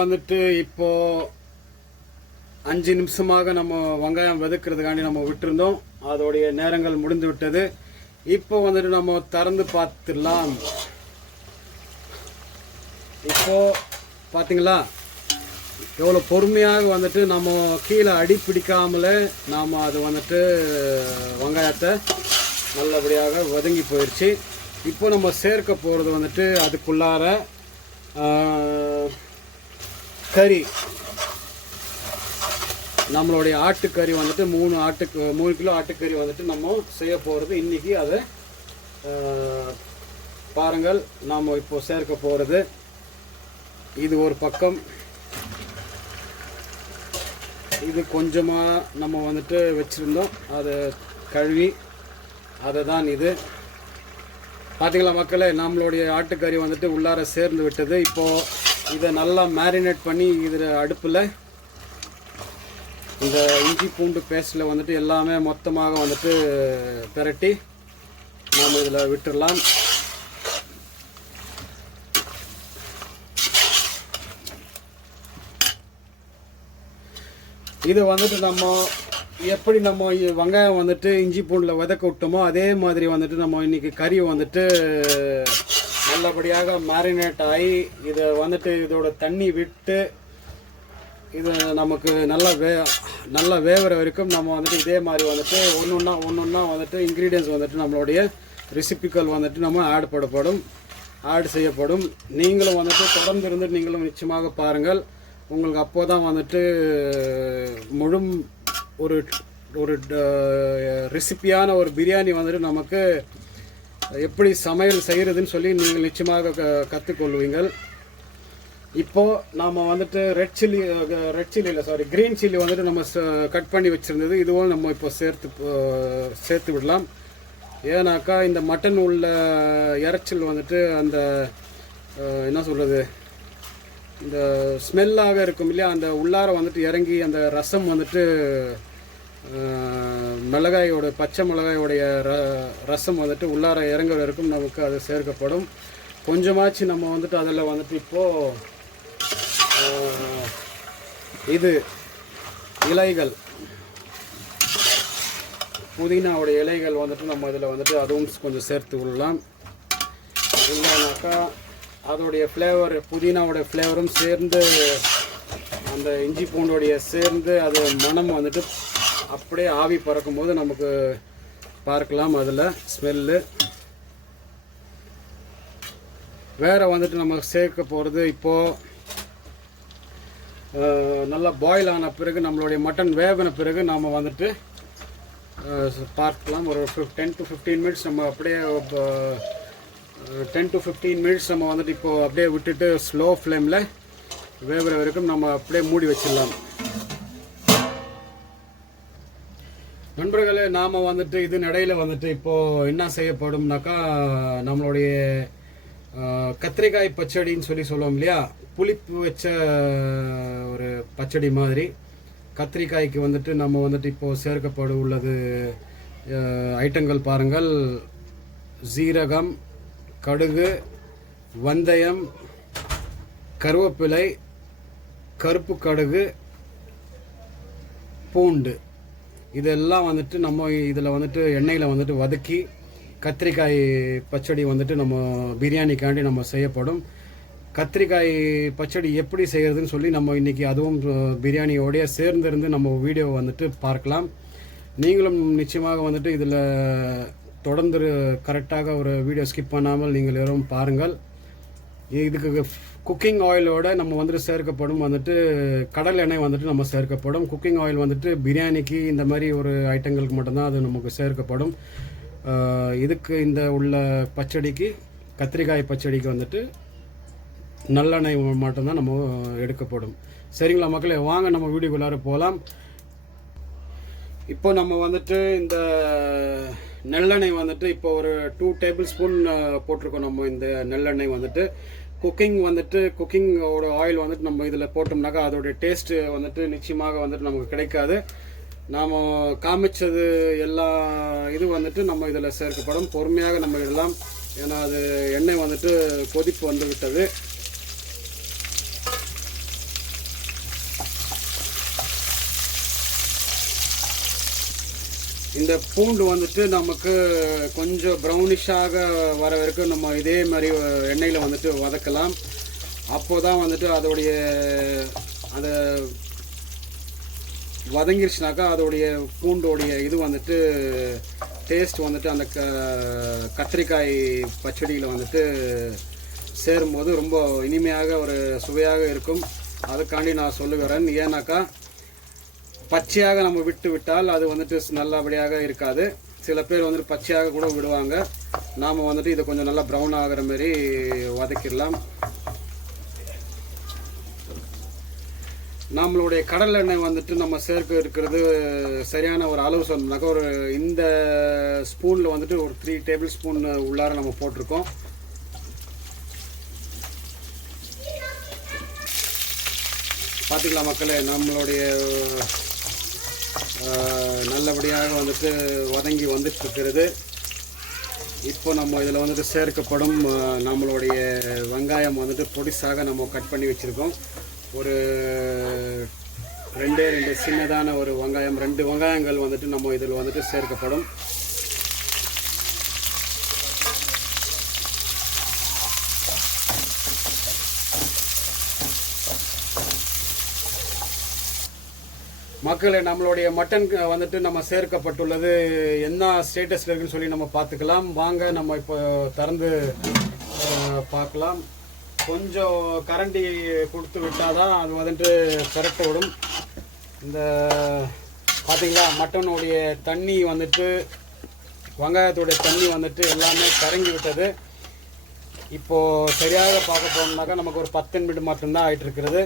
வந்துட்டு இப்போ 5 நிமிஷமாக நம்ம வெங்காயம் வதக்கிறதுக்காண்டி நம்ம விட்டுருந்தோம். அதோடைய நேரங்கள் முடிந்து விட்டது. இப்போ வந்துட்டு நம்ம திறந்து பார்த்துடலாம். இப்போ பார்த்தீங்களா எவ்வளோ பொறுமையாக வந்துட்டு நம்ம கீழே அடி பிடிக்காமலே நாம் அது வந்துட்டு வெங்காயத்தை நல்லபடியாக வதங்கி போயிடுச்சு. இப்போ நம்ம சேர்க்க போகிறது வந்துட்டு அதுக்குள்ளார கறி, நம்மளுடைய ஆட்டுக்கறி வந்துட்டு 3 கிலோ ஆட்டுக்கறி வந்துட்டு நம்ம செய்ய போகிறது இன்றைக்கி. அதை பாருங்கள். நாம் இப்போ சேர்க்க போகிறது இது ஒரு பக்கம். இது கொஞ்சமாக நம்ம வந்துட்டு வச்சுருந்தோம், அதை கழுவி அதை தான் இது பார்த்தீங்களா மக்களே, நம்மளுடைய ஆட்டுக்கறி வந்துட்டு உள்ளார சேர்ந்து விட்டது. இப்போது இதை நல்லா மேரினேட் பண்ணி இதில் அடுப்பில் இந்த இஞ்சி பூண்டு பேஸ்ட்டில் வந்துட்டு எல்லாமே மொத்தமாக வந்துட்டு பிரட்டி நாம் இதில் விட்டுடலாம். இது வந்துட்டு நம்ம எப்படி நம்ம வெங்காயம் வந்துட்டு இஞ்சி பூண்டில் வதக்க விட்டோமோ அதே மாதிரி வந்துட்டு நம்ம இன்றைக்கி கறி வந்துட்டு நல்லபடியாக மேரினேட் ஆகி இதை வந்துட்டு இதோட தண்ணி விட்டு இது நமக்கு நல்லா வேகிற வரைக்கும் நம்ம வந்துட்டு இதே மாதிரி வந்துட்டு ஒன்று வந்துட்டு இன்க்ரீடியன்ஸ் வந்துட்டு நம்மளுடைய ரெசிபிகள் வந்துட்டு நம்ம ஆட் செய்யப்படும். நீங்களும் வந்துட்டு தொடர்ந்து இருந்து நீங்களும் நிச்சயமாக பாருங்கள். உங்களுக்கு அப்போ தான் வந்துட்டு ஒரு ரெசிப்பியான ஒரு பிரியாணி வந்துட்டு நமக்கு எப்படி சமையல் செய்கிறதுன்னு சொல்லி நீங்கள் நிச்சயமாக கற்றுக்கொள்வீங்கள். இப்போது நாம் வந்துட்டு க்ரீன் சில்லி வந்துட்டு நம்ம கட் பண்ணி வச்சுருந்தது இதுவும் நம்ம இப்போ சேர்த்து விடலாம். ஏன்னாக்கா இந்த மட்டன் உள்ள இறைச்சல் வந்துட்டு அந்த என்ன சொல்கிறது, இந்த ஸ்மெல்லாக இருக்கும் இல்லையா, அந்த உள்ளார வந்துட்டு இறங்கி அந்த ரசம் வந்துட்டு பச்சை மிளகாயோடைய ரசம் வந்துட்டு உள்ளார இறங்குற வரைக்கும் நமக்கு அது சேர்க்கப்படும். கொஞ்சமாச்சு நம்ம வந்துட்டு அதில் வந்துட்டு இப்போது இது இலைகள், புதினாவுடைய இலைகள் வந்துட்டு நம்ம இதில் வந்துட்டு அதுவும் கொஞ்சம் சேர்த்து விடலாம். இல்லைனாக்கா அதோடைய ஃப்ளேவர், புதினாவுடைய ஃப்ளேவரும் சேர்ந்து அந்த இஞ்சி பூண்டோடைய சேர்ந்து அது மனம் வந்துட்டு அப்படியே ஆவி பறக்கும் போது நமக்கு பார்க்கலாம் அதில் ஸ்மெல்லு. வேறு வந்துட்டு நம்ம சேர்க்க போகிறது இப்போது நல்லா பாயில் ஆன பிறகு நம்மளுடைய மட்டன் வேவின பிறகு நாம் வந்துட்டு பார்க்கலாம். ஒரு 10 to 15 மினிட்ஸ் நம்ம அப்படியே 10 to 15 மினிட்ஸ் நம்ம வந்துட்டு இப்போது அப்படியே விட்டுட்டு ஸ்லோ ஃப்ளேமில் வேகிற வரைக்கும் நம்ம அப்படியே மூடி வச்சிடலாம். நண்பர்களே, நாம் வந்துட்டு இது நடையில் வந்துட்டு இப்போது என்ன செய்யப்படும்னாக்கா நம்மளுடைய கத்திரிக்காய் பச்சடின்னு சொல்லுவோம் இல்லையா, புளிப்பு வச்ச ஒரு பச்சடி மாதிரி கத்திரிக்காய்க்கு வந்துட்டு நம்ம வந்துட்டு இப்போது சேர்க்கப்பட உள்ளது ஐட்டங்கள் பாருங்கள். சீரகம், கடுகு, வெந்தயம், கருவேப்பிலை, கருப்பு கடுகு, பூண்டு, இதெல்லாம் வந்துட்டு நம்ம இதில் வந்துட்டு எண்ணெயில் வந்துட்டு வதக்கி கத்திரிக்காய் பச்சடி வந்துட்டு நம்ம பிரியாணிக்காண்டி நம்ம செய்யப்படும். கத்திரிக்காய் பச்சடி எப்படி செய்கிறதுன்னு சொல்லி நம்ம இன்றைக்கி அதுவும் பிரியாணியோடைய சேர்ந்திருந்து நம்ம வீடியோ வந்துட்டு பார்க்கலாம். நீங்களும் நிச்சயமாக வந்துட்டு இதில் தொடர்ந்து கரெக்டாக ஒரு வீடியோ ஸ்கிப் பண்ணாமல் நீங்கள் எல்லோரும் பாருங்கள். இதுக்கு குக்கிங் ஆயிலோட நம்ம வந்துட்டு சேர்க்கப்படும் வந்துட்டு கடல் எண்ணெய் வந்துட்டு நம்ம சேர்க்கப்படும். குக்கிங் ஆயில் வந்துட்டு பிரியாணிக்கு இந்த மாதிரி ஒரு ஐட்டங்களுக்கு மட்டும்தான் அது நமக்கு சேர்க்கப்படும். இதுக்கு இந்த உள்ள பச்சடிக்கு, கத்திரிக்காய் பச்சடிக்கு வந்துட்டு நல்லெண்ணெய் மட்டும்தான் நம்ம எடுக்கப்படும். சரிங்களா மக்களே, வாங்க நம்ம வீடியோக்குள்ளார போகலாம். இப்போ நம்ம வந்துட்டு இந்த நெல்லெண்ணெய் வந்துட்டு இப்போ ஒரு 2 டேபிள் ஸ்பூன் போட்டிருக்கோம். நம்ம இந்த நெல்லெண்ணெய் வந்துட்டு குக்கிங்கோட ஆயில் வந்துட்டு நம்ம இதில் போட்டோம்னாக்கா அதோடைய டேஸ்ட்டு வந்துட்டு நிச்சயமாக வந்துட்டு நமக்கு கிடைக்காது. நாம் காமிச்சது எல்லா இது வந்துட்டு நம்ம இதில் சேர்க்கப்படும். பொறுமையாக நம்ம இடலாம், ஏன்னா அது எண்ணெய் வந்துட்டு கொதிப்பு வந்து விட்டது. இந்த பூண்டு வந்துட்டு நமக்கு கொஞ்சம் ப்ரௌனிஷாக வர வரைக்கும் நம்ம இதே மாதிரி எண்ணெயில் வந்துட்டு வதக்கலாம். அப்போ தான் வந்துட்டு அதோடைய அதை வதங்கிருச்சுனாக்கா அதோடைய பூண்டோடைய இது வந்துட்டு டேஸ்ட் வந்துட்டு அந்த கத்திரிக்காய் பச்சடியில் வந்துட்டு சேரும்போது ரொம்ப இனிமையாக ஒரு சுவையாக இருக்கும். அதுக்காண்டி நான் சொல்லுகிறேன். ஏன்னாக்கா பச்சையாக நம்ம விட்டு விட்டால் அது வந்துட்டு நல்லபடியாக இருக்காது. சில பேர் வந்துட்டு பச்சையாக கூட விடுவாங்க. நாம் வந்துட்டு இதை கொஞ்சம் நல்லா ப்ரௌன் ஆகிற மாதிரி வதக்கிடலாம். நம்மளுடைய கடல் எண்ணெய் வந்துட்டு நம்ம சேர்க்க இருக்கிறது சரியான ஒரு அளவு சொன்னோம்னாக்கா ஒரு இந்த ஸ்பூனில் வந்துட்டு ஒரு 3 டேபிள் ஸ்பூன் உள்ளார நம்ம போட்டிருக்கோம். பார்த்துக்கலாம் மக்களே, நம்மளுடைய நல்லபடியாக வந்துட்டு வதங்கி வந்துட்டு இருக்கிறது. இப்போ நம்ம இதில் வந்துட்டு சேர்க்கப்படும் நம்மளுடைய வெங்காயம் வந்துட்டு பொடிசாக நம்ம கட் பண்ணி வச்சுருக்கோம். ஒரு 2 சின்னதான ஒரு வெங்காயம், 2 வெங்காயங்கள் வந்துட்டு நம்ம இதில் வந்துட்டு சேர்க்கப்படும். மக்களே, நம்மளுடைய மட்டன் வந்துட்டு நம்ம சேர்க்கப்பட்டுள்ளது என்ன ஸ்டேட்டஸில் இருக்குன்னு சொல்லி நம்ம பார்த்துக்கலாம். வாங்க நம்ம இப்போ திறந்து பார்க்கலாம். கொஞ்சம் கரண்டி கொடுத்து விட்டால் தான் அது வந்துட்டு கரெக்ட விடும். இந்த பார்த்திங்களா, மட்டனுடைய தண்ணி வந்துட்டு வெங்காயத்துடைய தண்ணி வந்துட்டு எல்லாமே கரங்கி விட்டது. இப்போது சரியாக பார்க்க போனோம்னாக்கா நமக்கு ஒரு 10 நிமிடம் மட்டும்தான் ஆகிட்டு இருக்கிறது.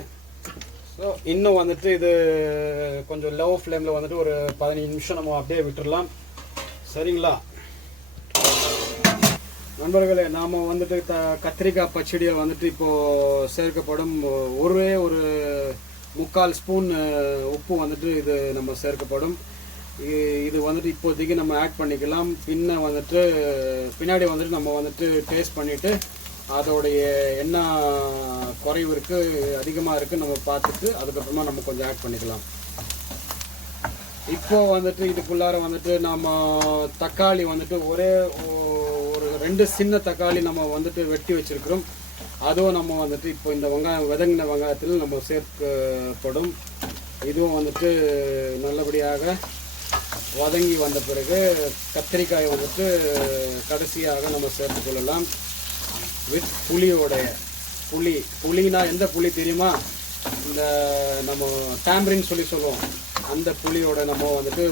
ஸோ இன்னும் வந்துட்டு இது கொஞ்சம் லோ ஃப்ளேமில் வந்துட்டு ஒரு 15 நிமிஷம் நம்ம அப்படியே விட்டுடலாம். சரிங்களா நண்பர்களே, நாம் வந்துட்டு கத்திரிக்காய் பச்சடியை வந்துட்டு இப்போது சேர்க்கப்படும் ஒரு 3/4 ஸ்பூன் உப்பு வந்துட்டு இது நம்ம சேர்க்கப்படும். இது வந்துட்டு இப்போதைக்கு நம்ம ஆட் பண்ணிக்கலாம். பின்னாடி வந்துட்டு நம்ம வந்துட்டு டேஸ்ட் பண்ணிவிட்டு அதோடைய என்ன குறைவு இருக்குது அதிகமாக இருக்குது நம்ம பார்த்துட்டு அதுக்கப்புறமா நம்ம கொஞ்சம் ஆட் பண்ணிக்கலாம். இப்போது வந்துட்டு இதுக்குள்ளார வந்துட்டு நம்ம தக்காளி வந்துட்டு ஒரு 2 சின்ன தக்காளி நம்ம வந்துட்டு வெட்டி வச்சுருக்கிறோம். அதுவும் நம்ம வந்துட்டு இப்போ இந்த வதங்கின வெங்காயத்தில் நம்ம சேர்க்கப்படும். இதுவும் வந்துட்டு நல்லபடியாக வதங்கி வந்த பிறகு கத்திரிக்காய் வந்துட்டு கடைசியாக நம்ம சேர்த்துக்கொள்ளலாம். வித் புளினா எந்த புளி தெரியுமா? இந்த நம்ம டேம்பரின் சொல்லுவோம். அந்த புளியோட நம்ம வந்துட்டு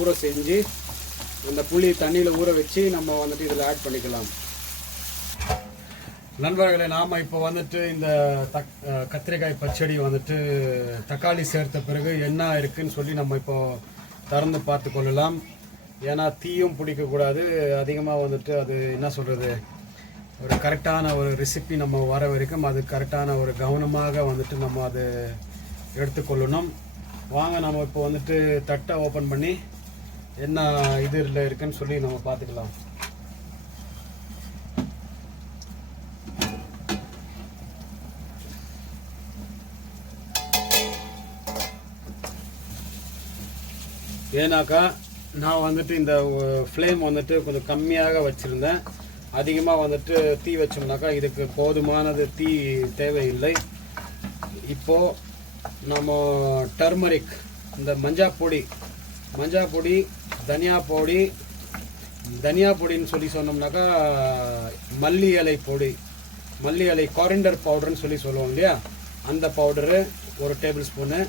ஊற செஞ்சு அந்த புளி தண்ணியில் ஊற வச்சு நம்ம வந்துட்டு இதில் ஆட் பண்ணிக்கலாம். நண்பர்களே, நாம் இப்போ வந்துட்டு இந்த கத்திரிக்காய் பச்சடி வந்துட்டு தக்காளி சேர்த்த பிறகு என்ன இருக்குன்னு சொல்லி நம்ம இப்போ திறந்து பார்த்து கொள்ளலாம். ஏன்னா தீயும் பிடிக்கக்கூடாது, அதிகமாக வந்துட்டு அது என்ன சொல்கிறது, ஒரு கரெக்டான ஒரு ரெசிபி நம்ம வர வரைக்கும் அது கரெக்டான ஒரு கவனமாக வந்துட்டு நம்ம அது எடுத்துக்கொள்ளணும். வாங்க நம்ம இப்போ வந்துட்டு தட்டை ஓப்பன் பண்ணி என்ன இதில் இருக்குன்னு சொல்லி நம்ம பார்த்துக்கலாம். ஏன்னாக்கா நான் வந்துட்டு இந்த ஃப்ளேம் வந்துட்டு கொஞ்சம் கம்மியாக வச்சுருந்தேன். அதிகமாக வந்துட்டு தீ வச்சோம்னாக்கா இதுக்கு போதுமானது தீ தேவையில்லை. இப்போது நம்ம டர்மரிக், இந்த மஞ்சள் பொடி, தனியா பொடின்னு சொல்லி சொன்னோம்னாக்கா மல்லி இலை கொரிண்டர் பவுடர்னு சொல்லி சொல்லுவோம் இல்லையா, அந்த powder 1 table spoon,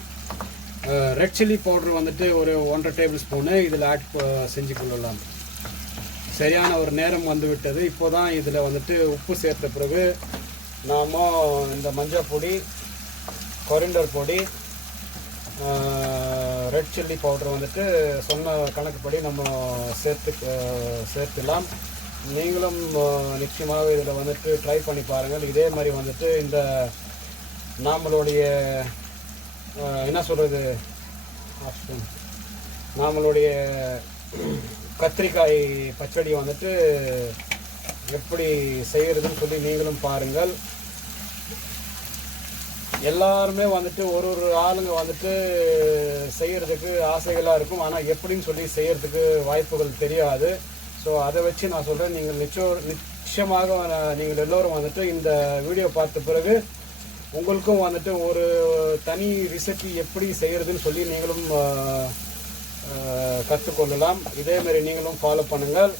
red chilli powder வந்துட்டு ஒரு 1.5 டேபிள் ஸ்பூனு இதில் ஆட் செஞ்சு கொள்ளலாம். சரியான ஒரு நேரம் வந்து விட்டது. இப்போ தான் இதில் வந்துட்டு உப்பு சேர்த்த பிறகு நாம் இந்த மஞ்சள் பொடி, கொரிண்டர் பொடி, ரெட் சில்லி பவுடர் வந்துட்டு சொன்ன கணக்குப்படி நம்ம சேர்த்துலாம். நீங்களும் நிச்சயமாக இதில் வந்துட்டு ட்ரை பண்ணி பாருங்கள். இதே மாதிரி வந்துட்டு இந்த நம்மளுடைய என்ன சொல்கிறது, நம்மளுடைய கத்திரிக்காய் பச்சடி வந்துட்டு எப்படி செய்கிறதுன்னு சொல்லி நீங்களும் பாருங்கள். எல்லாருமே வந்துட்டு ஒரு ஆளுங்க வந்துட்டு செய்யறதுக்கு ஆசைகளாக இருக்கும். ஆனால் எப்படின்னு சொல்லி செய்யறதுக்கு வாய்ப்புகள் தெரியாது. ஸோ அதை வச்சு நான் சொல்கிறேன், நீங்கள் நிச்சயமாக நீங்கள் எல்லோரும் வந்துட்டு இந்த வீடியோ பார்த்த பிறகு உங்களுக்கும் வந்துட்டு ஒரு தனி ரெசிபி எப்படி செய்யறதுன்னு சொல்லி நீங்களும் கற்றுக்கொள்ளலாம். இதேமாரி நீங்களும் ஃபாலோ பண்ணுங்கள்.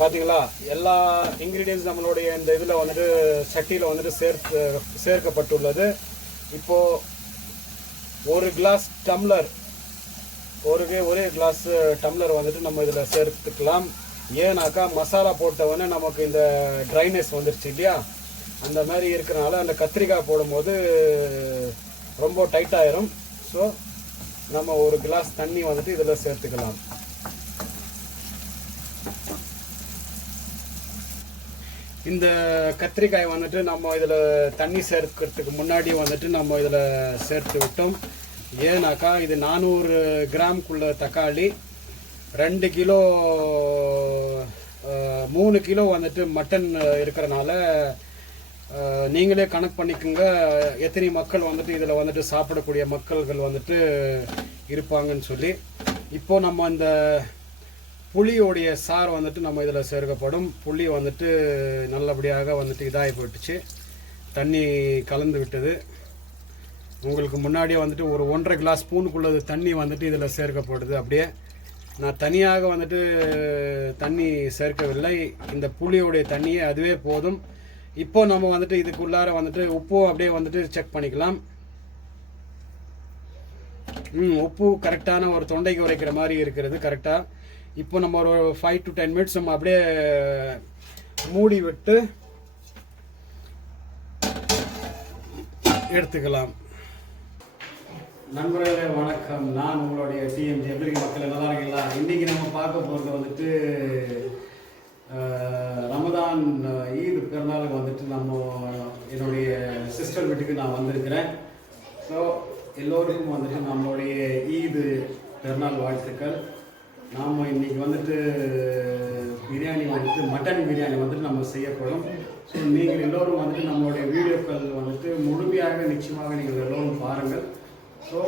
பார்த்தீங்களா, எல்லா இன்க்ரீடியன்ஸ் நம்மளுடைய இந்த இதில் வந்துட்டு சட்டியில் வந்துட்டு சேர்க்கப்பட்டுள்ளது. இப்போது ஒரு கிளாஸ் டம்ளர் ஒரே கிளாஸ் டம்ளர் வந்துட்டு நம்ம இதில் சேர்த்துக்கலாம். ஏன்னாக்கா மசாலா போட்டவொடனே நமக்கு இந்த ட்ரைனஸ் வந்துருச்சு இல்லையா, அந்த மாதிரி இருக்கிறனால அந்த கத்திரிக்காய் போடும்போது ரொம்ப டைட்டாயிரும். ஸோ நம்ம ஒரு கிளாஸ் தண்ணி வந்துட்டு இதில் சேர்த்துக்கலாம். இந்த கத்திரிக்காய் வந்துட்டு நம்ம இதில் தண்ணி சேர்க்கிறதுக்கு முன்னாடி வந்துட்டு நம்ம இதில் சேர்த்து விட்டோம். ஏன்னாக்கா இது 400 கிராம்குள்ள தக்காளி, 2 கிலோ 3 கிலோ வந்துட்டு மட்டன் இருக்கிறனால நீங்களே கணக்கு பண்ணிக்கோங்க எத்தனை மக்கள் வந்துட்டு இதில் வந்துட்டு சாப்பிடக்கூடிய மக்கள்கள் வந்துட்டு இருப்பாங்கன்னு சொல்லி. இப்போது நம்ம இந்த புளியோடைய சாறு வந்துட்டு நம்ம இதில் சேர்க்கப்படும். புளி வந்துட்டு நல்லபடியாக வந்துட்டு இதாகி போயிட்டுச்சு, தண்ணி கலந்து விட்டது. உங்களுக்கு முன்னாடியே வந்துட்டு ஒரு 1.5 கிளாஸ் ஸ்பூனுக்குள்ளது தண்ணி வந்துட்டு இதில் சேர்க்கப்படுது. அப்படியே நான் தனியாக வந்துட்டு தண்ணி சேர்க்கவில்லை, இந்த புளியோடைய தண்ணியே அதுவே போதும். இப்போ நம்ம வந்துட்டு இதுக்குள்ளார வந்துட்டு உப்பு அப்படியே வந்துட்டு செக் பண்ணிக்கலாம். உப்பு கரெக்டான ஒரு தொண்டைக்கு உரைக்கிற மாதிரி இருக்கிறது கரெக்டாக. இப்போ நம்ம ஒரு 5 to 10 மினிட்ஸ் நம்ம அப்படியே மூடி விட்டு எடுத்துக்கலாம். நண்பர்களே வணக்கம், நான் உங்களுடைய டிஎம்ஜி. எப்படி மக்கள் நல்லா இருக்கீங்களா? இன்றைக்கி நம்ம பார்க்க போகிறது வந்துட்டு ரமதான் ஈத் பிறநாளுக்கு வந்துட்டு நம்ம என்னுடைய சிஸ்டர் வீட்டுக்கு நான் வந்திருக்கிறேன். ஸோ எல்லோருக்கும் வந்துட்டு நம்மளுடைய ஈது பிறநாள் வாழ்த்துக்கள். நாம் இன்றைக்கி வந்துட்டு பிரியாணி வந்துட்டு மட்டன் பிரியாணி வந்துட்டு நம்ம செய்யப்படும். ஸோ நீங்கள் எல்லோரும் வந்துட்டு நம்மளுடைய வீடியோக்கள் வந்துட்டு முழுமையாக நிச்சயமாக நீங்கள் எல்லோரும் பாருங்கள். ஸோ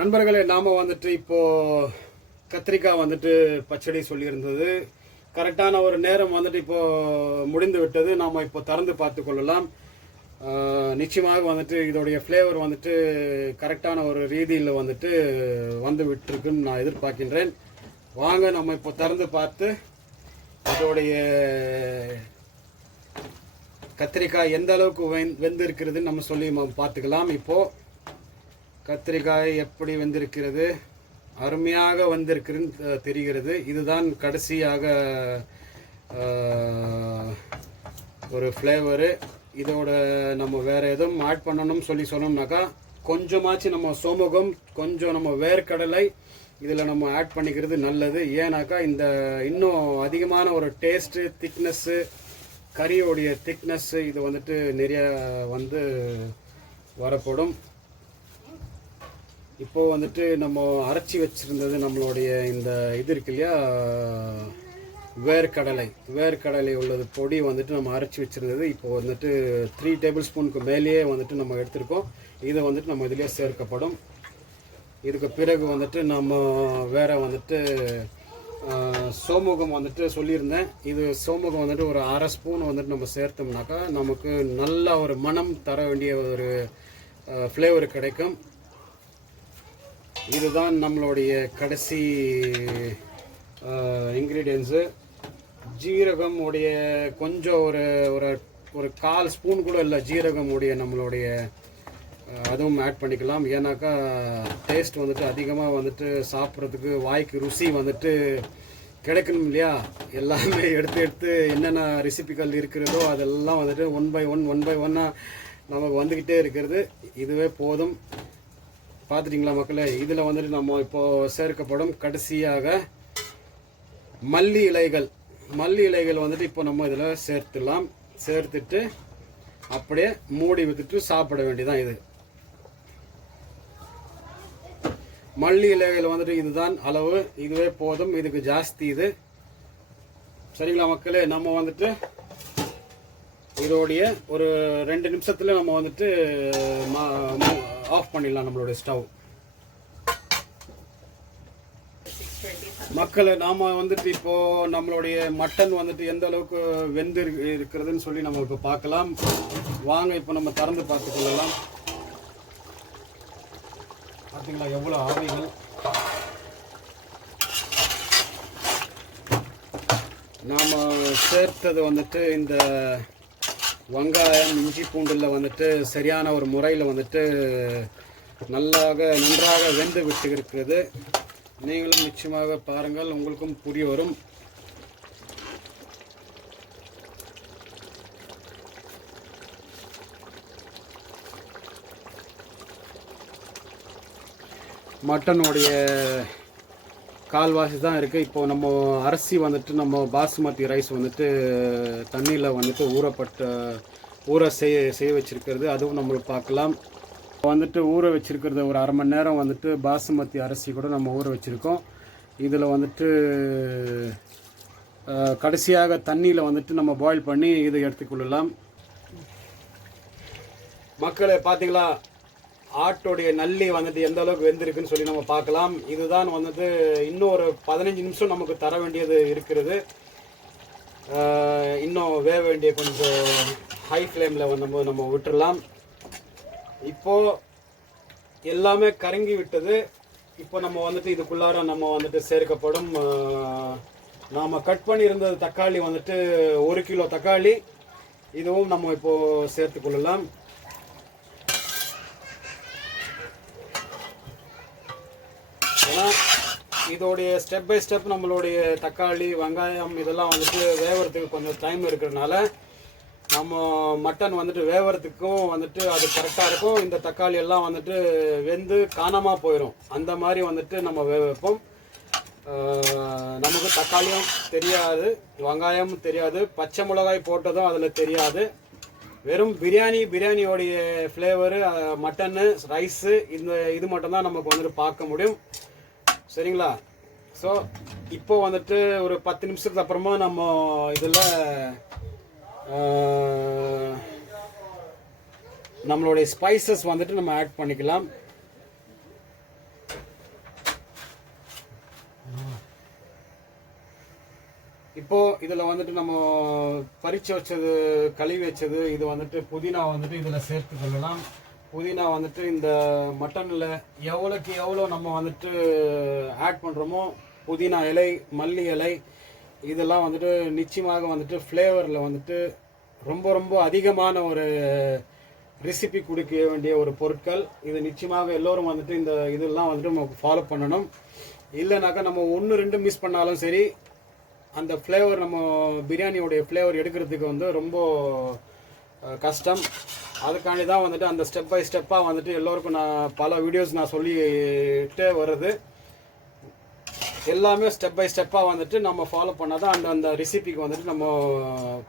நண்பர்களே, நாம் வந்துட்டு இப்போது கத்திரிக்காய் வந்துட்டு பச்சடி சொல்லியிருந்தது, கரெக்டான ஒரு நேரம் வந்துட்டு இப்போது முடிந்து விட்டது. நாம் இப்போ திறந்து பார்த்து கொள்ளலாம். நிச்சயமாக வந்துட்டு இதோடைய ஃப்ளேவர் வந்துட்டு கரெக்டான ஒரு ரீதியில் வந்துட்டு வந்து விட்டுருக்குன்னு நான் எதிர்பார்க்கின்றேன். வாங்க நம்ம இப்போ திறந்து பார்த்து இதோடைய கத்திரிக்காய் எந்த அளவுக்கு வெந்திருக்கிறதுன்னு நம்ம சொல்லி பார்த்துக்கலாம். இப்போது கத்திரிக்காய் எப்படி வெந்திருக்கிறது, அருமையாக வந்திருக்குன்னு தெரிகிறது. இதுதான் கடைசியாக ஒரு ஃப்ளேவரு. இதோட நம்ம வேறு எதுவும் ஆட் பண்ணணும்னு சொல்லணும்னாக்கா கொஞ்சமாச்சு நம்ம சோமகம், கொஞ்சம் நம்ம வேர்க்கடலை இதில் நம்ம ஆட் பண்ணிக்கிறது நல்லது. ஏன்னாக்கா இந்த இன்னும் அதிகமான ஒரு டேஸ்ட்டு, திக்னஸ்ஸு, கறியோடைய திக்னஸ்ஸு இது வந்துட்டு நிறைய வந்து வரப்படும். இப்போது வந்துட்டு நம்ம அரைச்சி வச்சுருந்தது நம்மளுடைய இந்த இது இருக்கு இல்லையா, வேர்க்கடலை உள்ளது பொடி வந்துட்டு நம்ம அரைச்சி வச்சுருந்தது. இப்போது வந்துட்டு 3 டேபிள் ஸ்பூனுக்கு மேலேயே வந்துட்டு நம்ம எடுத்துருக்கோம். இதை வந்துட்டு நம்ம இதிலே சேர்க்கப்படும். இதுக்கு பிறகு வந்துட்டு நம்ம வேறு வந்துட்டு சோமுகம் வந்துட்டு சொல்லியிருந்தேன். இது சோமுகம் வந்துட்டு ஒரு 1/2 ஸ்பூன் வந்துட்டு நம்ம சேர்த்தோம்னாக்கா நமக்கு நல்ல ஒரு மனம் தர வேண்டிய ஒரு ஃப்ளேவர் கிடைக்கும். இதுதான் நம்மளுடைய கடைசி இன்க்ரீடியன்ஸு. ஜீரகம் உடைய கொஞ்சம் ஒரு ஒரு ஒரு 1/4 ஸ்பூன் கூட இல்லை, ஜீரகம் உடைய நம்மளுடைய அதுவும் ஆட் பண்ணிக்கலாம். ஏன்னாக்கா டேஸ்ட் வந்துட்டு அதிகமாக வந்துட்டு சாப்பிட்றதுக்கு வாய்க்கு ருசி வந்துட்டு கிடைக்கணும் இல்லையா. எல்லாமே எடுத்து என்னென்ன ரெசிபிகள் இருக்கிறதோ அதெல்லாம் வந்துட்டு ஒன் பை ஒன்னாக நமக்கு வந்துக்கிட்டே இருக்கிறது. இதுவே போதும். பார்த்துட்டிங்களா மக்களே? இதில் வந்துட்டு நம்ம இப்போது சேர்க்கப்படும் கடைசியாக மல்லி இலைகள் வந்துட்டு இப்போ நம்ம இதில் சேர்த்துட்டு அப்படியே மூடி விட்டுட்டு சாப்பிட வேண்டியதான். இது மல்லி இலைகள் வந்துட்டு இதுதான் அளவு, இதுவே போதும், இதுக்கு ஜாஸ்தி இது. சரிங்களா மக்களே? நம்ம வந்துட்டு இதோடைய ஒரு 2 நிமிஷத்துல நம்ம வந்துட்டு ஆஃப் பண்ணிடலாம் நம்மளுடைய ஸ்டவ். மக்களை நாம வந்துட்டு இப்போ நம்மளுடைய மட்டன் வந்துட்டு எந்த அளவுக்கு வெந்து இருக்கிறதுன்னு சொல்லி நம்ம இப்போ பார்க்கலாம். வாங்க இப்போ நம்ம திறந்து பார்த்துக்கொள்ளலாம். பார்த்தீங்களா எவ்வளோ ஆவிகள். நாம் சேர்த்தது வந்துட்டு இந்த வெங்காயம் இஞ்சி பூண்டில் வந்துட்டு சரியான ஒரு முறையில் வந்துட்டு நன்றாக வெந்து விட்டு இருக்கிறது. நீங்களும் நிச்சயமாக பாருங்கள், உங்களுக்கும் புரிய வரும். மட்டனுடைய கால்வாசி தான் இருக்குது. இப்போது நம்ம அரிசி வந்துட்டு நம்ம பாசுமதி ரைஸ் வந்துட்டு தண்ணியில் வந்துட்டு ஊற செய்ய வச்சுருக்கிறது, அதுவும் நம்மளுக்கு பார்க்கலாம். வந்துட்டு ஊற வச்சுருக்கிறது ஒரு அரை மணி நேரம் வந்துட்டு பாசுமதி அரிசி கூட நம்ம ஊற வச்சுருக்கோம். இதில் வந்துட்டு கடைசியாக தண்ணியில் வந்துட்டு நம்ம பாயில் பண்ணி இதை எடுத்துக்கொள்ளலாம். மக்களை பார்த்தீங்களா, ஆட்டோடைய நல்லி வந்துட்டு எந்த அளவுக்கு வெந்திருக்குன்னு சொல்லி நம்ம பார்க்கலாம். இதுதான் வந்துட்டு இன்னும் ஒரு 15 நிமிஷம் நமக்கு தர வேண்டியது இருக்கிறது. இன்னும் வேக வேண்டிய கொஞ்சம் ஹை ஃப்ளேமில் வந்து நம்ம விட்டுடலாம். இப்போது எல்லாமே கரங்கி விட்டது. இப்போ நம்ம வந்துட்டு இதுக்குள்ளார நம்ம வந்துட்டு சேர்க்கப்படும் நாம் கட் பண்ணியிருந்த தக்காளி வந்துட்டு 1 கிலோ தக்காளி, இதுவும் நம்ம இப்போது சேர்த்துக்கொள்ளலாம். ஏன்னா இதோடைய ஸ்டெப் பை ஸ்டெப் நம்மளுடைய தக்காளி வெங்காயம் இதெல்லாம் வந்துட்டு வேவறதுக்கு கொஞ்சம் டைம் இருக்கிறதுனால நம்ம மட்டன் வந்துட்டு வேவறதுக்கும் வந்துட்டு அது கரெக்டாக இருக்கும். இந்த தக்காளி எல்லாம் வந்துட்டு வெந்து காணாமல் போயிடும். அந்த மாதிரி வந்துட்டு நம்ம வேக வைப்போம். நமக்கு தக்காளியும் தெரியாது, வெங்காயமும் தெரியாது, பச்சை மிளகாய் போட்டதும் அதில் தெரியாது. வெறும் பிரியாணியோடைய ஃப்ளேவரு, மட்டனு, ரைஸு, இது மட்டும்தான் நமக்கு வந்துட்டு பார்க்க முடியும். சரிங்களா? ஸோ இப்போ வந்துட்டு ஒரு 10 நிமிஷத்துக்கு அப்புறமா நம்ம இதில் நம்மளுடைய ஸ்பைசஸ் வந்துட்டு நம்ம ஆட் பண்ணிக்கலாம். இப்போ இதில் வந்துட்டு நம்ம பறிச்சு வச்சது, கழுவி வச்சது, இது வந்துட்டு புதினா வந்துட்டு இதில் சேர்த்து கொள்ளலாம். புதினா வந்துட்டு இந்த மட்டனில் எவ்வளோக்கு எவ்வளோ நம்ம வந்துட்டு ஆட் பண்ணுறோமோ, புதினா இலை, மல்லி இலை, இதெல்லாம் வந்துட்டு நிச்சயமாக வந்துட்டு ஃப்ளேவரில் வந்துட்டு ரொம்ப ரொம்ப அதிகமான ஒரு ரெசிபி கொடுக்க வேண்டிய ஒரு பொருட்கள். இது நிச்சயமாக எல்லோரும் வந்துட்டு இந்த இதெல்லாம் வந்துட்டு நமக்கு ஃபாலோ பண்ணணும். இல்லைனாக்கா நம்ம 1-2 மிஸ் பண்ணாலும் சரி, அந்த ஃப்ளேவர் நம்ம பிரியாணியோடைய ஃப்ளேவர் எடுக்கிறதுக்கு வந்து ரொம்ப கஷ்டம். அதுக்காண்டி தான் வந்துட்டு அந்த ஸ்டெப் பை ஸ்டெப்பாக வந்துட்டு எல்லோருக்கும் பல வீடியோஸ் நான் சொல்லிகிட்டே வருது. எல்லாமே ஸ்டெப் பை ஸ்டெப்பாக வந்துட்டு நம்ம ஃபாலோ பண்ணால் தான் அந்த ரெசிபிக்கு வந்துட்டு நம்ம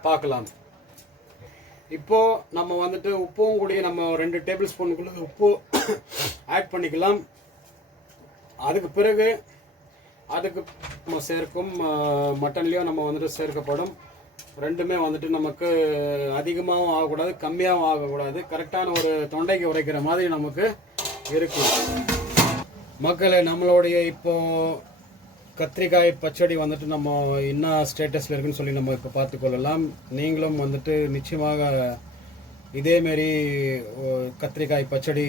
பார்க்கலாம். இப்போது நம்ம வந்துட்டு உப்பும் கூடிய நம்ம 2 டேபிள் ஸ்பூனுக்குள்ள உப்பு ஆட் பண்ணிக்கலாம். அதுக்கு பிறகு அதுக்கு நம்ம சேர்க்கும் மட்டன்லேயும் நம்ம வந்துட்டு சேர்க்கப்படும். ரெண்டுமே வந்துட்டு நமக்கு அதிகமாகவும் ஆகக்கூடாது, கம்மியாகவும் ஆகக்கூடாது. கரெக்டான ஒரு தொண்டைக்கு உரைக்கிற மாதிரி நமக்கு இருக்கும். மக்களை நம்மளுடைய இப்போது கத்திரிக்காய் பச்சடி வந்துட்டு நம்ம என்ன ஸ்டேட்டஸில் இருக்குன்னு சொல்லி நம்ம இப்போ பார்த்துக்கொள்ளலாம். நீங்களும் வந்துட்டு நிச்சயமாக இதேமாரி கத்திரிக்காய் பச்சடி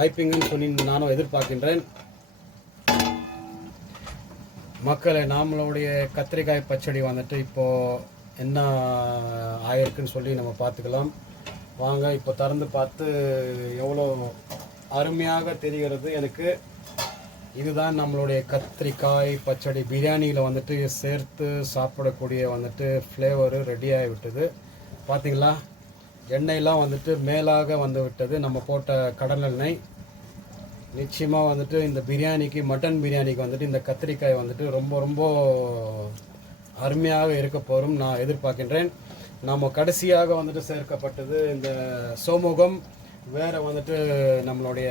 வைப்பீங்கன்னு சொல்லி நானும் எதிர்பார்க்கின்றேன். மக்களை நம்மளுடைய கத்திரிக்காய் பச்சடி வந்துட்டு இப்போது என்ன ஆயிருக்குன்னு சொல்லி நம்ம பார்த்துக்கலாம். வாங்க இப்போ திறந்து பார்த்து எவ்வளோ அருமையாக தெரிகிறது எனக்கு. இதுதான் நம்மளுடைய கத்திரிக்காய் பச்சடி. பிரியாணியில் வந்துட்டு சேர்த்து சாப்பிடக்கூடிய வந்துட்டு ஃப்ளேவரு ரெடி ஆகிவிட்டது. பார்த்தீங்களா, எண்ணெயெல்லாம் வந்துட்டு மேலாக வந்து விட்டது. நம்ம போட்ட கடலெண்ணெய் நிச்சயமாக வந்துட்டு இந்த பிரியாணிக்கு, மட்டன் பிரியாணிக்கு வந்துட்டு இந்த கத்திரிக்காய் வந்துட்டு ரொம்ப ரொம்ப அருமையாக இருக்க போகிறோம் நான் எதிர்பார்க்கின்றேன். நம்ம கடைசியாக வந்துட்டு சேர்க்கப்பட்டது இந்த சோமுகம், வேறு வந்துட்டு நம்மளுடைய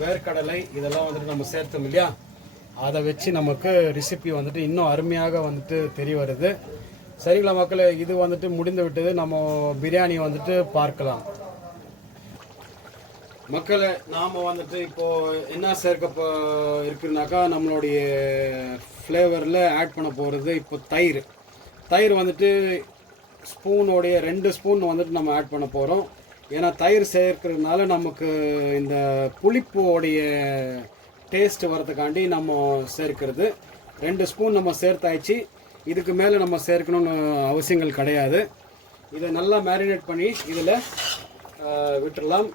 வேர்க்கடலை, இதெல்லாம் வந்துட்டு நம்ம சேர்த்தோம் இல்லையா, அதை வச்சு நமக்கு ரெசிபி வந்துட்டு இன்னும் அருமையாக வந்துட்டு தெரிய வருது. சரிங்களா மக்களே, இது வந்துட்டு முடிந்து விட்டது. நம்ம பிரியாணி வந்துட்டு பார்க்கலாம். மக்களே, நாம் வந்துட்டு இப்போது என்ன சேர்க்க இருக்குனாக்கா, நம்மளுடைய ஃப்ளேவரில் ஆட் பண்ண போகிறது இப்போ தயிர் வந்துட்டு ஸ்பூனோடைய 2 ஸ்பூன் வந்துட்டு நம்ம ஆட் பண்ண போகிறோம். ஏன்னா தயிர் சேர்க்கறதுனால நமக்கு இந்த புளிப்போடைய டேஸ்ட் வரதுக்காண்டி நம்ம சேர்க்கிறது. 2 ஸ்பூன் நம்ம சேர்த்தாச்சு. இதுக்கு மேலே நம்ம சேர்க்கணும்னு அவசியங்கள் கிடையாது. இதை நல்லா மேரினேட் பண்ணி இதில் விட்டுடலாம்.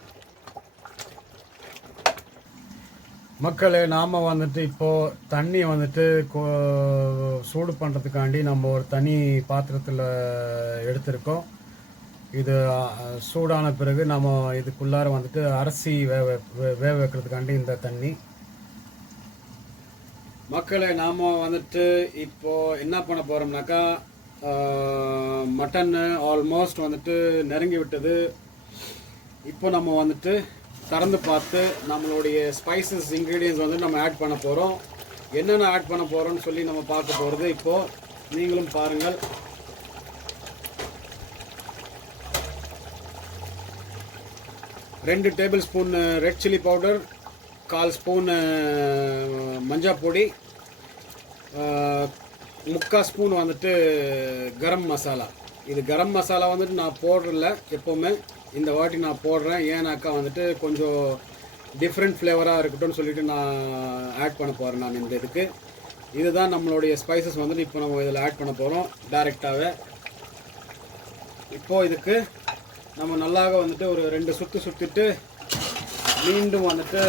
மக்களே, நாம் வந்துட்டு இப்போது தண்ணி வந்துட்டு சூடு பண்ணுறதுக்காண்டி நம்ம ஒரு தனி பாத்திரத்தில் எடுத்திருக்கோம். இது சூடான பிறகு நம்ம இதுக்குள்ளார வந்துட்டு அரிசி வேக வைக்கிறதுக்காண்டி இந்த தண்ணி. மக்களே, நாம் வந்துட்டு இப்போது என்ன பண்ண போகிறோம்னாக்கா, மட்டன் ஆல்மோஸ்ட் வந்துட்டு நெருங்கி விட்டது. இப்போ நம்ம வந்துட்டு திறந்து பார்த்து நம்மளுடைய ஸ்பைசஸ் இன்க்ரீடியன்ஸ் வந்து நம்ம ஆட் பண்ண போகிறோம். என்னென்ன ஆட் பண்ண போகிறோம்னு சொல்லி நம்ம பார்க்க போகிறது இப்போது நீங்களும் பாருங்கள். ரெண்டு table spoon red chilli powder, 1/4 spoon மஞ்சள் பொடி, 3/4 ஸ்பூன் வந்துட்டு கரம் மசாலா. இது கரம் மசாலா வந்துட்டு நான் போடுறதில்ல, எப்போவுமே இந்த வாட்டி நான் போடுறேன். ஏன்னாக்கா வந்துட்டு கொஞ்சம் டிஃப்ரெண்ட் ஃப்ளேவராக இருக்கட்டும்னு சொல்லிட்டு நான் ஆட் பண்ண போகிறேன். நான் இந்த இதுதான் நம்மளுடைய ஸ்பைசஸ் வந்துட்டு இப்போ நம்ம இதில் ஆட் பண்ண போகிறோம் டைரெக்டாகவே. இப்போது இதுக்கு நம்ம நல்லாக வந்துட்டு ஒரு 2 சுற்றிட்டு மீண்டும் வந்துட்டு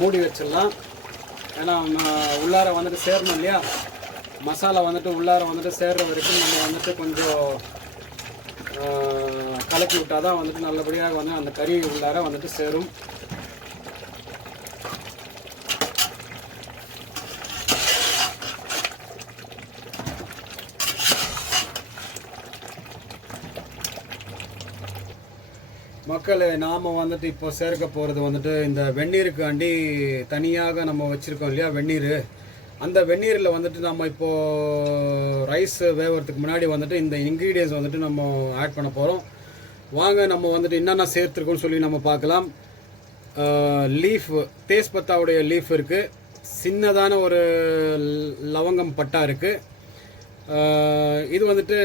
மூடி வச்சிடலாம். ஏன்னா உள்ளார வந்துட்டு சேரணும் இல்லையா, மசாலா வந்துட்டு உள்ளார வந்துட்டு சேர்ற வரைக்கும் நம்ம வந்துட்டு கொஞ்சம் கலக்கி விட்டால் தான் வந்துட்டு நல்லபடியாக வந்து அந்த கறி உள்ளார வந்துட்டு சேரும். மக்களே, நாம் வந்துட்டு இப்போ சேர்க்க போகிறது வந்துட்டு இந்த வெந்நீருக்காண்டி தனியாக நம்ம வச்சுருக்கோம் இல்லையா வெந்நீர். அந்த வெந்நீரில் வந்துட்டு நம்ம இப்போது ரைஸ் வேகிறதுக்கு முன்னாடி வந்துட்டு இந்த இன்க்ரீடியன்ஸ் வந்துட்டு நம்ம ஆட் பண்ண போகிறோம். வாங்க நம்ம வந்துட்டு என்னென்ன சேர்த்துருக்கோன்னு சொல்லி நம்ம பார்க்கலாம். லீஃப், தேஸ்பத்தாவுடைய லீஃப் இருக்குது. சின்னதான ஒரு லவங்கம் பட்டா இருக்குது. இது வந்துட்டு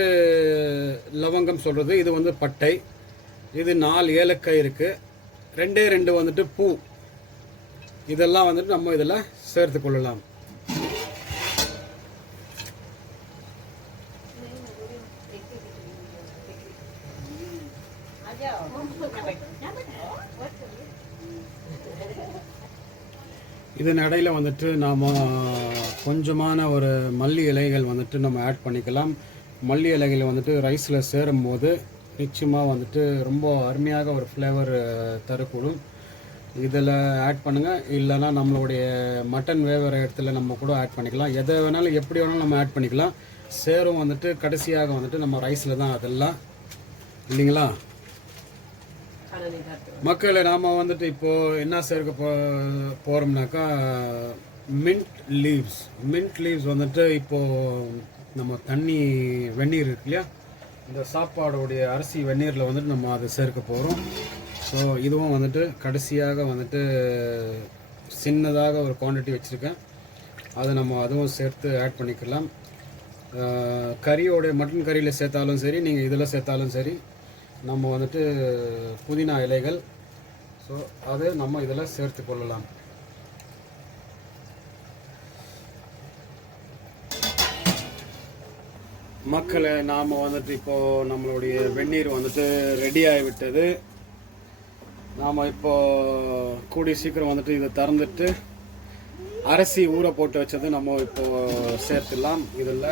லவங்கம் சொல்கிறது, இது வந்து பட்டை. இது 4 ஏலக்காய் இருக்குது. 2 வந்துட்டு பூ. இதெல்லாம் வந்துட்டு நம்ம இதில் சேர்த்து கொள்ளலாம். இதன் இடையில் வந்துட்டு நாம் கொஞ்சமான ஒரு மல்லி இலைகள் வந்துட்டு நம்ம ஆட் பண்ணிக்கலாம். மல்லி இலைகள் வந்துட்டு ரைஸில் சேரும் போது நிச்சயமாக வந்துட்டு ரொம்ப அருமையாக ஒரு ஃப்ளேவர் தரக்கூடும். இதில் ஆட் பண்ணுங்கள். இல்லைனா நம்மளுடைய மட்டன் வேகிற இடத்துல நம்ம கூட ஆட் பண்ணிக்கலாம். எதை வேணாலும் எப்படி வேணாலும் நம்ம ஆட் பண்ணிக்கலாம். சேரும் வந்துட்டு கடைசியாக வந்துட்டு நம்ம ரைஸில் தான் அதெல்லாம் இல்லைங்களா. மக்களை நாம் வந்துட்டு இப்போது என்ன சேர்க்க போகிறோம்னாக்கா மின்ட் லீவ்ஸ் வந்துட்டு இப்போது நம்ம தண்ணி வெந்நீர் இருக்கு இல்லையா, இந்த சாப்பாடோடைய அரிசி வெந்நீரில் வந்துட்டு நம்ம அதை சேர்க்க போகிறோம். ஸோ இதுவும் வந்துட்டு கடைசியாக வந்துட்டு சின்னதாக ஒரு குவான்டிட்டி வச்சுருக்கேன். அதை நம்ம அதுவும் சேர்த்து ஆட் பண்ணிக்கலாம். கறியோடைய மட்டன் கறியில் சேர்த்தாலும் சரி, நீங்கள் இதில் சேர்த்தாலும் சரி, நம்ம வந்துட்டு புதினா இலைகள். ஸோ அதை நம்ம இதில் சேர்த்து கொள்ளலாம். மக்களை, நாம் வந்துட்டு இப்போது நம்மளுடைய வெந்நீர் வந்துட்டு ரெடி ஆகிவிட்டது. நாம் இப்போது கூடிய சீக்கிரம் வந்துட்டு இதை திறந்துட்டு அரிசி ஊற போட்டு வச்சது நம்ம இப்போது சேர்த்துடலாம். இதில்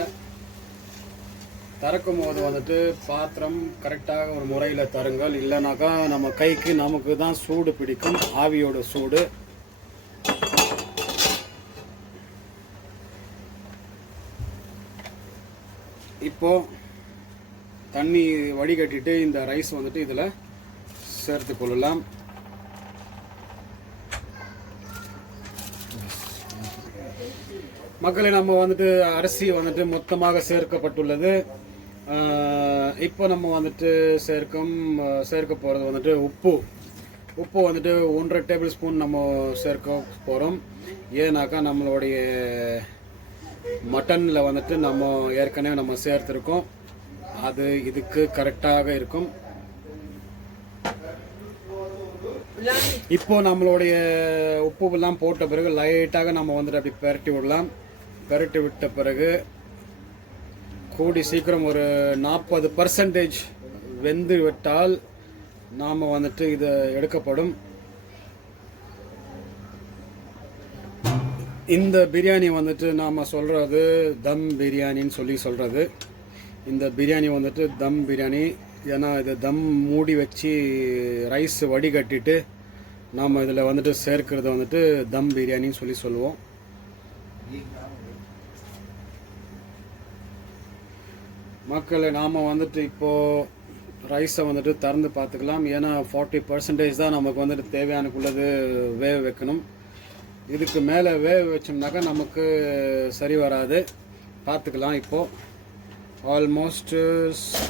திறக்கும் போது வந்துட்டு பாத்திரம் கரெக்டாக ஒரு முறையில் தருங்கள். இல்லைனாக்கா நம்ம கைக்கு நமக்கு தான் சூடு பிடிக்கும், ஆவியோட சூடு. இப்போது தண்ணி வடிகட்டிட்டு இந்த ரைஸ் வந்துட்டு இதில் சேர்த்து கொள்ளலாம். மக்களை நம்ம வந்துட்டு அரிசி வந்துட்டு மொத்தமாக சேர்க்கப்பட்டுள்ளது. இப்போ நம்ம வந்துட்டு சேர்க்க போகிறது வந்துட்டு உப்பு வந்துட்டு 1.5 டேபிள் ஸ்பூன் நம்ம சேர்க்க போகிறோம். ஏன்னாக்கா நம்மளுடைய மட்டனில் வந்துட்டு நம்ம ஏற்கனவே நம்ம சேர்த்துருக்கோம், அது இதுக்கு கரெக்டாக இருக்கும். இப்போ நம்மளுடைய உப்புலாம் போட்ட பிறகு லைட்டாக நம்ம வந்துட்டு அப்படி பெரட்டி விடலாம். பெரட்டி விட்ட பிறகு கூடி சீக்கிரம் ஒரு 40% வெந்து விட்டால் நாம் வந்துட்டு இது எடுக்கப்படும். இந்த பிரியாணி வந்துட்டு நாம் சொல்கிறது தம் பிரியாணின்னு சொல்கிறது. இந்த பிரியாணி வந்துட்டு தம் பிரியாணி. ஏன்னா இது தம் மூடி வச்சு ரைஸ் வடிகட்டிட்டு நாம் இதில் வந்துட்டு சேர்க்கிறது வந்துட்டு தம் பிரியாணின்னு சொல்லுவோம். மக்களை நாம் வந்துட்டு இப்போது ரைஸை வந்துட்டு திறந்து பார்த்துக்கலாம். ஏன்னா 40% தான் நமக்கு வந்துட்டு தேவையானக்குள்ளது வேக வைக்கணும். இதுக்கு மேலே வேக வச்சோம்னாக்கா நமக்கு சரி வராது. பார்த்துக்கலாம். இப்போது ஆல்மோஸ்ட்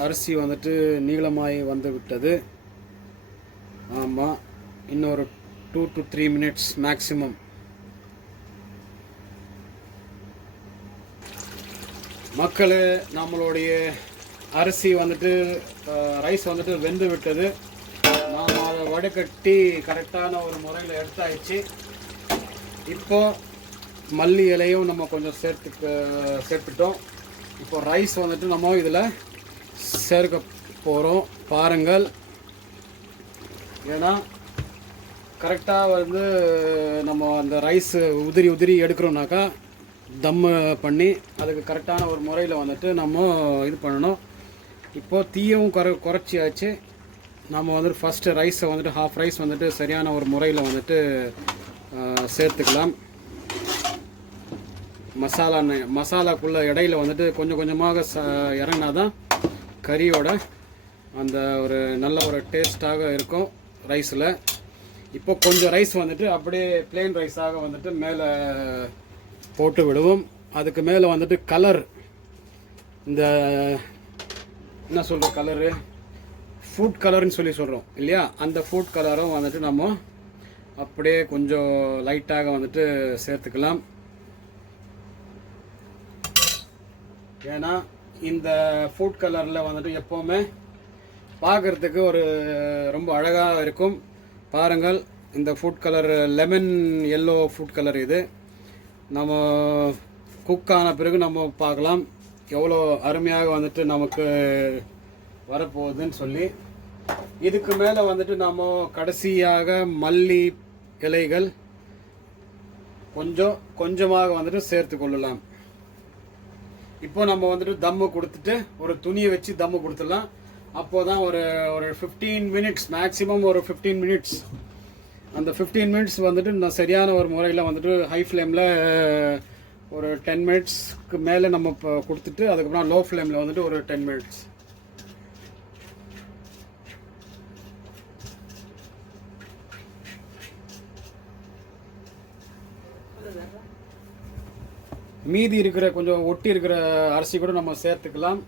அரிசி வந்துட்டு நீளமாய் வந்து விட்டது. ஆமாம், இன்னொரு 2 to 3 minutes மேக்ஸிமம். மக்களே, நம்மளுடைய அரிசி வந்துட்டு ரைஸ் வந்துட்டு வெந்து விட்டது. நாம் அதை வடிகட்டி கரெக்டான ஒரு முறையில் எடுத்தாயிடுச்சு. இப்போ மல்லி இலையும் நம்ம கொஞ்சம் சேர்த்துட்டோம். இப்போ ரைஸ் வந்துட்டு நம்ம இதில் சேர்க்க போகிறோம். பாருங்கள், ஏன்னா கரெக்டாக வந்து நம்ம அந்த ரைஸ் உதிரி எடுக்கிறோம்னாக்கா தம்மு பண்ணி அதுக்கு கரெக்டான ஒரு முறையில் வந்துட்டு நம்ம இது பண்ணணும். இப்போது தீயவும் குறைச்சியாச்சு. நம்ம வந்துட்டு ஃபஸ்ட்டு ரைஸை வந்துட்டு ஹாஃப் ரைஸ் வந்துட்டு சரியான ஒரு முறையில் வந்துட்டு சேர்த்துக்கலாம். மசாலாக்குள்ள இடையில வந்துட்டு கொஞ்சம் கொஞ்சமாக இறங்கினா தான் கறியோட அந்த ஒரு நல்ல ஒரு டேஸ்ட்டாக இருக்கும் ரைஸில். இப்போ கொஞ்சம் ரைஸ் வந்துட்டு அப்படியே பிளெயின் ரைஸாக வந்துட்டு மேலே போட்டு விடுவோம். அதுக்கு மேலே வந்துட்டு கலர், இந்த என்ன சொல்கிற கலரு, ஃபுட் கலர்னு சொல்கிறோம் இல்லையா, அந்த ஃபுட் கலரும் வந்துட்டு நம்ம அப்படியே கொஞ்சம் லைட்டாக வந்துட்டு சேர்த்துக்கலாம். ஏன்னா இந்த ஃபுட் கலரில் வந்துட்டு எப்போவுமே பார்க்குறதுக்கு ஒரு ரொம்ப அழகாக இருக்கும். பாருங்கள், இந்த food colour lemon yellow food colour. இது நம்ம குக் ஆன பிறகு நம்ம பார்க்கலாம் எவ்வளோ அருமையாக வந்துட்டு நமக்கு வரப்போகுதுன்னு சொல்லி. இதுக்கு மேலே வந்துட்டு நம்ம கடைசியாக மல்லி இலைகள் கொஞ்சமாக வந்துட்டு சேர்த்து கொள்ளலாம். இப்போ நம்ம வந்துட்டு தம்மு கொடுத்துட்டு ஒரு துணியை வச்சு தம்மு கொடுத்துடலாம். அப்போதான் ஒரு 15 மினிட்ஸ் மேக்ஸிமம், ஒரு 15 மினிட்ஸ். அந்த 15 மினிட்ஸ் வந்துட்டு நான் சரியான ஒரு முறையில் வந்துட்டு ஹை ஃப்ளேமில் ஒரு 10 மினிட்ஸ்க்கு மேலே நம்ம இப்போ கொடுத்துட்டு அதுக்கப்புறம் லோ ஃப்ளேமில் வந்துட்டு ஒரு 10 மினிட்ஸ். மீதி இருக்கிற கொஞ்சம் ஒட்டி இருக்கிற அரிசி கூட நம்ம சேர்த்துக்கலாம்.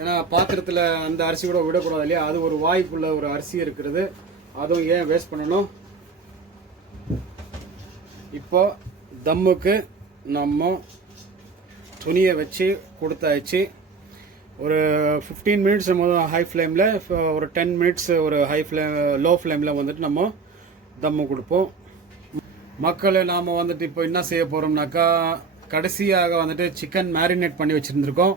ஏன்னா பாத்திரத்தில் அந்த அரிசி கூட விடக்கூடாது இல்லையா, அது ஒரு வாய்ப்புள்ள ஒரு அரிசி இருக்கிறது, அதுவும் ஏன் வேஸ்ட் பண்ணணும். இப்போ தம்முக்கு நம்ம துணியை வச்சு கொடுத்தாச்சு. ஒரு 15 மினிட்ஸ் நம்ம ஹை ஃப்ளேமில், ஒரு 10 மினிட்ஸ் ஒரு லோ ஃப்ளேமில் வந்துட்டு நம்ம தம்மு கொடுப்போம். மக்களை நாம் வந்துட்டு இப்போ என்ன செய்ய போகிறோம்னாக்கா, கடைசியாக வந்துட்டு சிக்கன் மேரினேட் பண்ணி வச்சுருந்துருக்கோம்.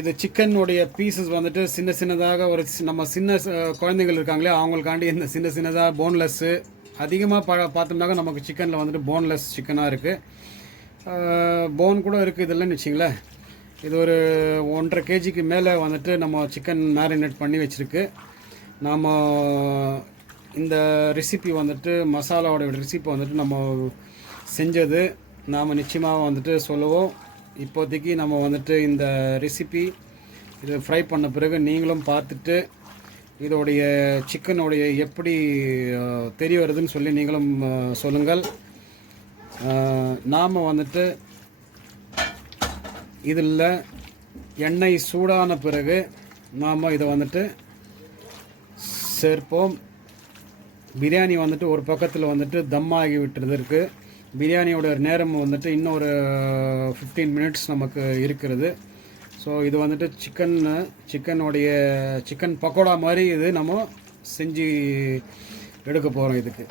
இது சிக்கனுடைய பீசஸ் வந்துட்டு சின்னதாக ஒரு நம்ம சின்ன குழந்தைகள் இருக்காங்களே அவங்களுக்காண்டி இந்த சின்னதாக போன்லெஸ்ஸு அதிகமாக பார்த்தோம்னாக்கா நமக்கு சிக்கனில் வந்துட்டு போன்லெஸ் சிக்கனாக இருக்குது. போன் கூட இருக்குது இதெல்லாம் வச்சிங்களேன். இது ஒரு 1.5 kg மேலே வந்துட்டு நம்ம சிக்கன் மேரினேட் பண்ணி வச்சுருக்கு. நாம் இந்த ரெசிபி வந்துட்டு மசாலாவோட ரெசிபி வந்துட்டு நம்ம செஞ்சது நாம் நிச்சயமாக வந்துட்டு சொல்லுவோம். இப்போதைக்கு நம்ம வந்துட்டு இந்த ரெசிபி இது ஃப்ரை பண்ண பிறகு நீங்களும் பார்த்துட்டு இதோடைய சிக்கனுடைய எப்படி தெரிய வருதுன்னு சொல்லி நீங்களும் சொல்லுங்கள். நாம் வந்துட்டு இதில் எண்ணெய் சூடான பிறகு நாம் இதை வந்துட்டு சேர்ப்போம். பிரியாணி வந்துட்டு ஒரு பக்கத்தில் வந்துட்டு தம் ஆகி விட்டுறதுக்கு பிரியாணியோட நேரம் வந்துட்டு இன்னும் ஒரு 15 மினிட்ஸ் நமக்கு இருக்கிறது. ஸோ இது வந்துட்டு சிக்கன் பக்கோடா மாதிரி இது நம்ம செஞ்சு எடுக்க போகிறோம். இதுக்கு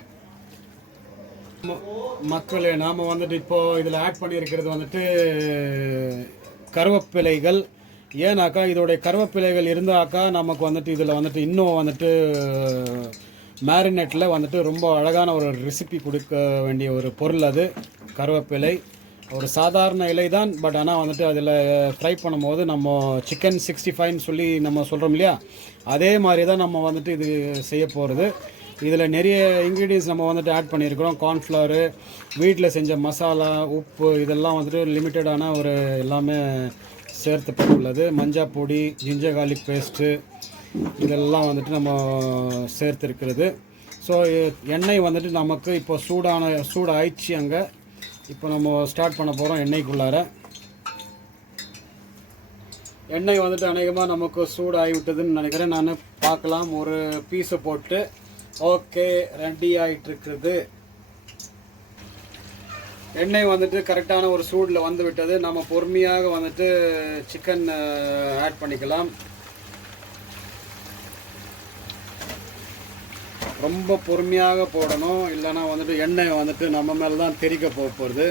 மக்களே நாம் வந்துட்டு இப்போது இதில் ஆட் பண்ணியிருக்கிறது வந்துட்டு கருவேப்பிலைகள். ஏன்னாக்கா இதோடைய கருவேப்பிலைகள் இருந்தாக்கா நமக்கு வந்துட்டு இதில் வந்துட்டு இன்னும் வந்துட்டு மேரினேட்டில் வந்துட்டு ரொம்ப அழகான ஒரு ரெசிபி கொடுக்க வேண்டிய ஒரு பொருள். அது கருவேப்பிலை ஒரு சாதாரண இலை தான், பட் ஆனால் வந்துட்டு அதில் ஃப்ரை பண்ணும்போது நம்ம சிக்கன் 65ன்னு சொல்லி நம்ம சொல்கிறோம் இல்லையா, அதே மாதிரி தான் நம்ம வந்துட்டு இது செய்ய போகிறது. இதில் நிறைய இன்க்ரீடியன்ஸ் நம்ம வந்துட்டு ஆட் பண்ணியிருக்கிறோம். கார்ன்ஃப்ளவரு, வீட்டில் செஞ்ச மசாலா, உப்பு, இதெல்லாம் வந்துட்டு லிமிட்டடான ஒரு எல்லாமே சேர்த்துப்பட்டுள்ளது. மஞ்சள் பொடி, ஜிஞ்சர் கார்லிக் பேஸ்ட்டு, இதெல்லாம் வந்துட்டு நம்ம சேர்த்துருக்கிறது. ஸோ எண்ணெய் வந்துட்டு நமக்கு இப்போ சூடு ஆயிடுச்சு. அங்கே இப்போ நம்ம ஸ்டார்ட் பண்ண போகிறோம் எண்ணெய்க்குள்ளார. எண்ணெய் வந்துட்டு அநேகமாக நமக்கு சூடு ஆகிவிட்டதுன்னு நினைக்கிறேன். நான் பார்க்கலாம். ஒரு பீஸை போட்டு ஓகே, ரெடி ஆகிட்டுருக்குது. எண்ணெய் வந்துட்டு கரெக்டான ஒரு சூடில் வந்து விட்டது. நம்ம பொறுமையாக வந்துட்டு சிக்கன் ஆட் பண்ணிக்கலாம். ரொம்ப பொறுமையாக போடணும், இல்லைனா வந்துட்டு எண்ணெய் வந்துட்டு நம்ம மேலே தான் தெறிக்க போகிறது.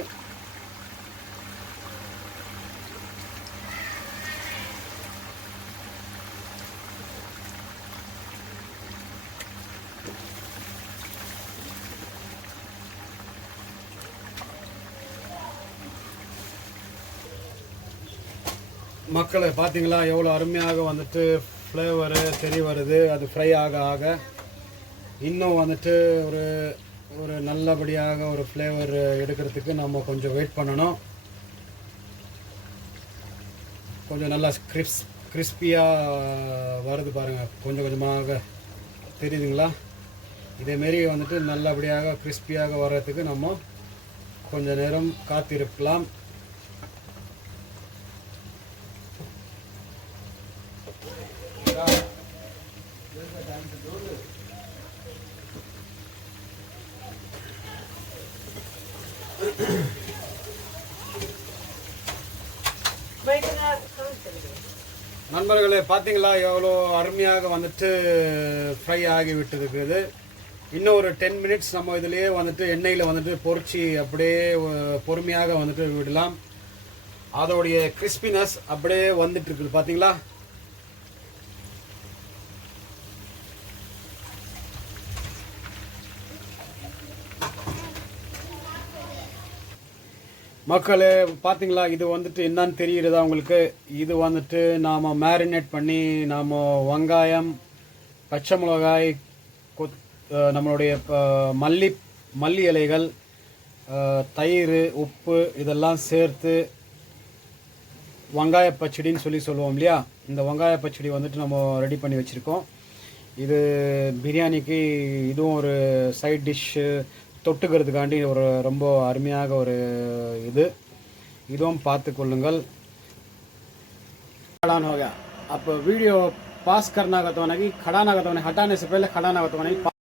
மக்களை பார்த்தீங்களா எவ்வளோ அருமையாக வந்துட்டு ஃப்ளேவரு தெரி வருது. அது ஃப்ரை ஆக ஆக இன்னும் வந்துட்டு ஒரு நல்லபடியாக ஒரு ஃப்ளேவர் எடுக்கிறதுக்கு நம்ம கொஞ்சம் வெயிட் பண்ணணும். கொஞ்சம் நல்லா கிறிஸ்பியாக வருது பாருங்கள், கொஞ்சம் கொஞ்சமாக தெரியுதுங்களா. இதேமாரி வந்துட்டு நல்லபடியாக கிறிஸ்பியாக வர்றதுக்கு நம்ம கொஞ்சம் நேரம் காத்திருக்கலாம். நண்பர்களே பார்த்தீங்களா எவ்வளோ அருமையாக வந்துட்டு ஃப்ரை ஆகி விட்டுருக்குது. இன்னும் ஒரு 10 மினிட்ஸ் நம்ம இதிலேயே வந்துட்டு எண்ணெயில் வந்துட்டு பொரிச்சு அப்படியே பொறுமையாக வந்துட்டு விடலாம். அதோடைய கிறிஸ்பினஸ் அப்படியே வந்துட்டு இருக்குது பார்த்தீங்களா. மக்களே பார்த்தீங்களா, இது வந்துட்டு என்னன்னு தெரிகிறதா உங்களுக்கு. இது வந்துட்டு நாம் மேரினேட் பண்ணி நாம் வெங்காயம், பச்சை மிளகாய், நம்மளுடைய மல்லி இலைகள், தயிர், உப்பு இதெல்லாம் சேர்த்து வெங்காய பச்சடின்னு சொல்லுவோம் இல்லையா. இந்த வெங்காய பச்சடி வந்துட்டு நம்ம ரெடி பண்ணி வச்சுருக்கோம். இது பிரியாணிக்கு இதுவும் ஒரு சைட் டிஷ்ஷு தொட்டுக்கிறதுக்காண்டி ஒரு ரொம்ப அருமையாக ஒரு இதுவும் பார்த்து கொள்ளுங்கள். खड़ा हो गया। अब वीडियो पास करना का तो नहीं, खड़ा ना का तो नहीं, हटाने से पहले खड़ा ना का तो नहीं।